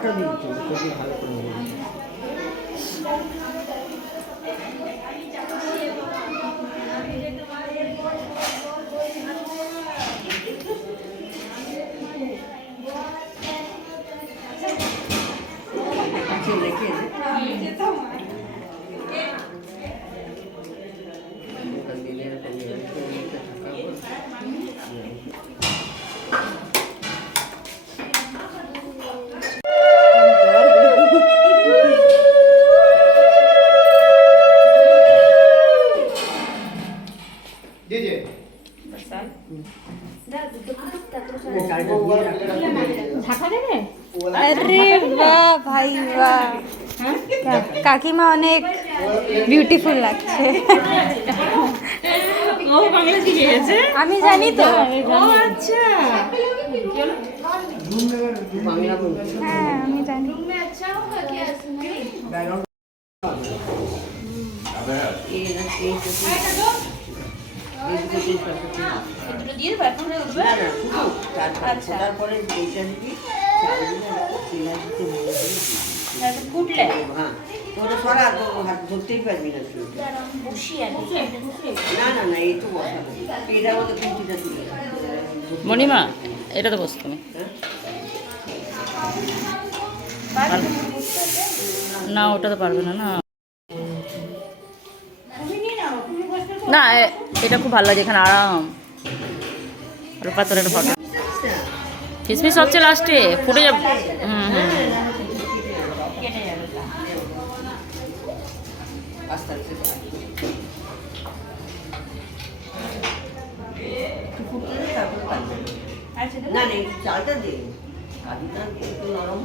খাবারটা দিয়েছে খুবই ভালো করে দিয়েছে। আচ্ছা, ভাই কাকিমা অনেক বিউটিফুল লাগছে। ও বাংলা শিখে গেছে? আমি জানি তো। আচ্ছা। হ্যাঁ আমি জানি। দিয়ে তারপর এইটা দিবি, হ্যাঁ, ওটা সরা, হাত ধরতেই পারবি না না, না, না, এই তো তুলে মণিমা এটা তো বসো তুমি। হ্যাঁ? না ওটা তো পারবে না না। না এটা খুব ভালো লাগে এখানে আরাম। আর পাথরের ফটো। কিসমিস হচ্ছে লাস্টে ফুটে যাবে। হুম হুম। না না চালটা দে। কাজুটা একটু নরম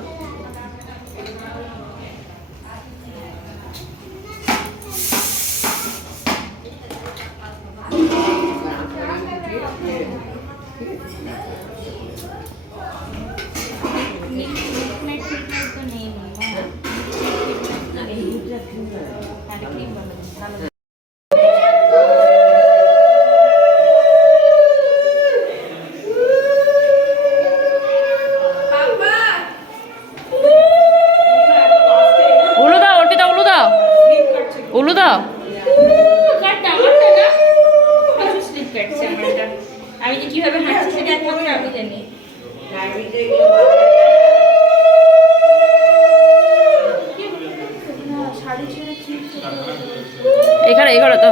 উলু দাও আমি যে কীভাবে হাঁটছি সেটা একমাত্র জানি। এখানে এখানে তো।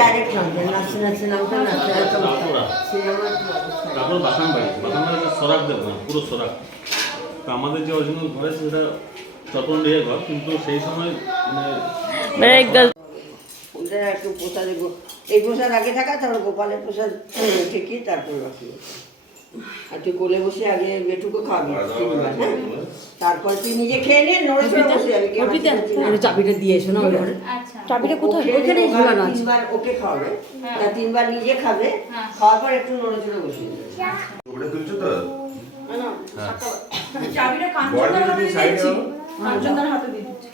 ডাইরেক্ট নামতাম নাচতে নাচতে নামতাম নাচতে তারপর বাসান বাড়ি বাসান বাড়িতে সরাক দেবো না পুরো সরাক। তো আমাদের যে অরিজিনাল ঘর আছে সেটা চটন রেহে ঘর কিন্তু সেই সময় মানে. ওদের একটু প্রসাদে এই প্রসাদ আগে থাকা তারপর গোপালের প্রসাদ ঠিকই তারপর বাকি আর তুই কোলে বসে আগে বেটুকো খাবি তিনবার হ্যাঁ তারপর তুই নিজে খেয়ে নে নড়ে চড়ে বসে যাবি কেউ না। চাবিটা দিয়ে এসো না ওই ঘরে। আচ্ছা। চাবিটা কোথায়? ওকে ঝুলানো আছে। তিনবার ওকে খাওয়াবে তা তিনবার নিজে খাবে হ্যাঁ। খাওয়ার পর একটু নড়ে চড়ে বসে ওটা তুলছো তো? চাবিটা বলটা যদি সাইডে দাও। কাঞ্চনদার হাতে দিয়ে দিচ্ছি।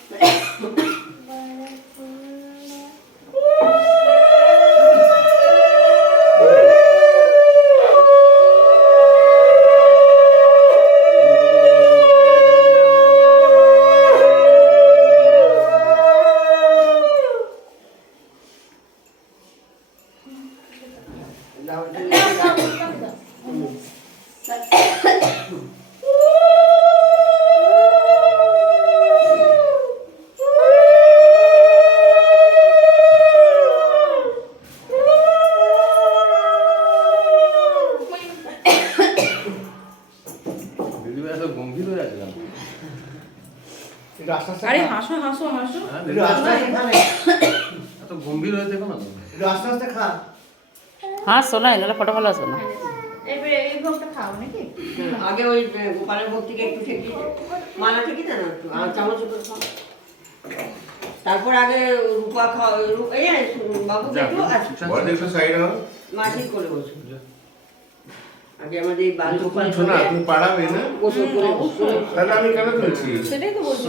আরে। হাসো হাসো হাসো হ্যাঁ একটু আস্তে আস্তে খা না। এত গম্ভীর হয়ে দেখো না আস্তে আস্তে খা হ্যাঁ শোনা এগুলো ফটো ভালো আছে না করে আগে আমাদের আমি কেন সেটাই তো বলছি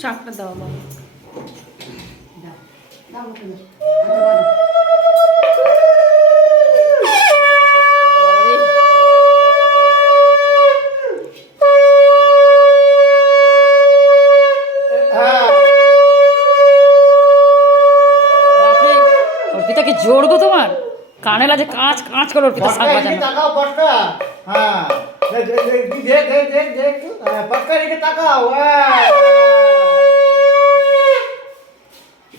শাকটা দাও বাবা দাও ওকে দাও। আচ্ছা, বাবা। বাবারে বাপরে অর্পিতা কি জোর গো তোমার কানে লাগে কাঁচ কাঁচ করে অর্পিতা শাক বাজানো তাকাও পটকা হ্যাঁ দেখ দেখ দেখ দেখ দেখ হ্যাঁ, পটকা তাকাও হ্যাঁ।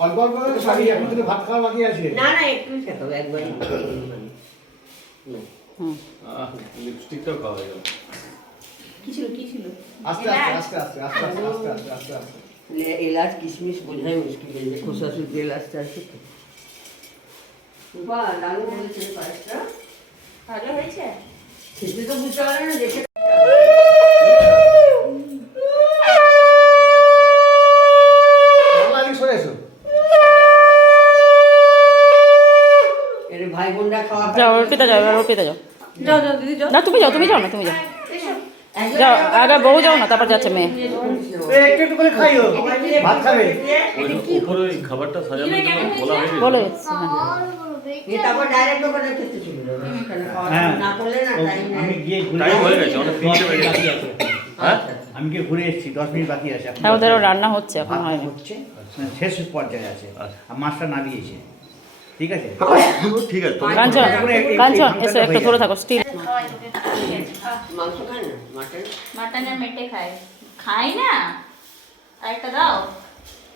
অল্প অল্প করে খাবি এখন কিন্তু ভাত খাওয়া বাকি আছে। না না একটু খেতে একবারই হুম। লিপস্টিকটাও খাওয়া হয়ে গেল। কি ছিল কি ছিল? আস্তে আস্তে আস্তে আস্তে আস্তে আস্তে আস্তে আস্তে আস্তে আস্তে। এলাচ কিশমিশ বোঝাই মুশকিল হয়ে যায়। খোসা শুদ্ধ এলাচটা আছে তো বাহ দারুণ হয়েছে পায়েসটা। ভালো হয়েছে? খেতে তো বুঝতে পারে না দেখে ভালো লাগে সরে এসো এর ভাই বোনরা খাওয়া যাও অর্পিতা যাও অর্পিতা যাও। যাও যাও দিদি যাও। না তুমি যাও তুমি যাও না তুমি যাও। যাও আগে বউ যাও না তারপর যাচ্ছে মেয়ে। একটু একটু করে খাইও। ভাত খাবে? উপরে ওই খাবারটা সাজানোর জন্য বলা হয়নি বলে। এসছি, হ্যাঁ। তারপর ডাইরেক্ট ওখানে খেতে হ্যাঁ। না করলে না আমি গিয়ে ঘুরে টাইম হয়ে গেছে অনেক দশ তিনটে মিনিট বেজে বাকি গেছে হ্যাঁ? আমি গিয়ে ঘুরে এসেছি দশ মিনিট বাকি আছে। হ্যাঁ ওদেরও রান্না হচ্ছে এখন হচ্ছে মানে শেষ পর্যায়ে আছে। আচ্ছা। আর মাছটা নামিয়েছে। ঠিক আছে? ঠিক আছে কাঞ্চন কাঞ্চন এসো একটু ধরে থাকো স্টিল খাওয়াই তোকে ঠিক আছে। আহ, মাংস খায় না? মাটন? মাটন মেটে খায়। খাই না? আরেকটা দাও।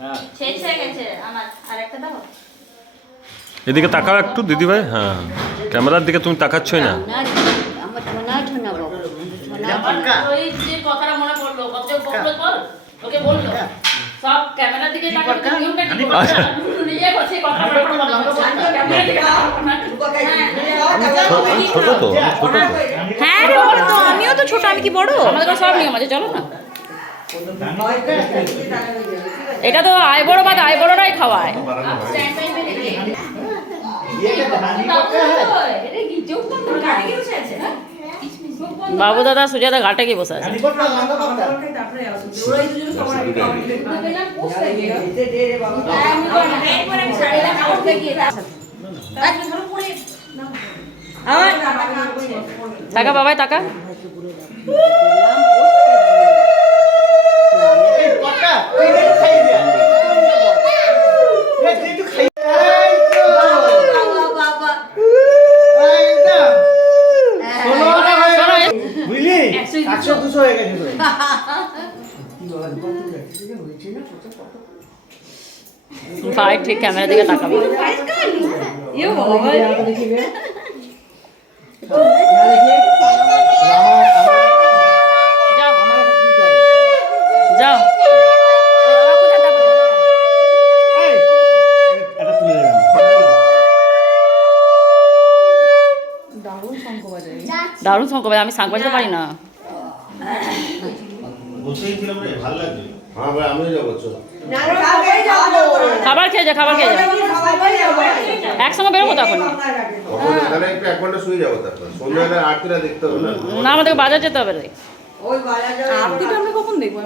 হ্যাঁ। শেষ হয়ে গেছে আমার। আরেকটা দাও। এদিকে তাকাও একটু দিদিভাই হ্যাঁ ক্যামেরার দিকে তুমি তাকাচ্ছই না। ওই যে কথাটা মনে পড়ল। বলল ওকে বলল। হ্যাঁ। রে বলো তো আমিও তো ছোট আমি কি বড়? আমাদের সব নিয়ম আছে চলো না। এটা তো আয় বড় বাদ আয় বড়রাই খাওয়ায়। এটা কি চোখ তো কানে গেছে আছে না বাবু দাদা সুজাদা ঘাটে কি বসে টাকা বাবাই টাকা। টাকা ভাই ঠিক ক্যামেরা দিকে তাকাবো। দারুণ শঙ্খ দারুণ আমি শাঁখ পারি না। হ্যাঁ খাবার খেয়ে যা খাবার খেয়ে যা। হ্যাঁ। এক ঘণ্টা শুয়ে যাব তারপর। না? আমাদেরকে বাজার যেতে হবে রে। ওই বাজার আরতিটা আমরা কখন দেখব?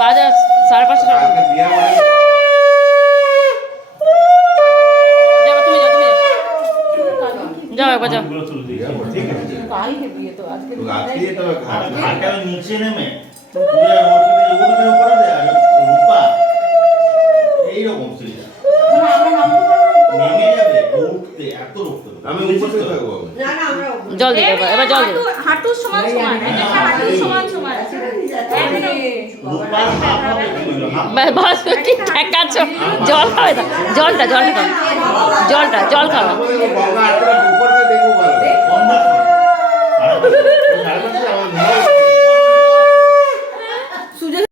বাজার সাড়ে মানে? যাও একবার যাও। মানে? কালকে বিয়ে তো আজকে আজকে তো ঘাট নিচে নেমে জল দিবে এবার এবার জল দিবে হাঁটু- হাঁটুর সমান সমান হাঁটু হাঁটুর সমান সমান জল খাবে না। জলটা জলটা খাও জলটা জল খাও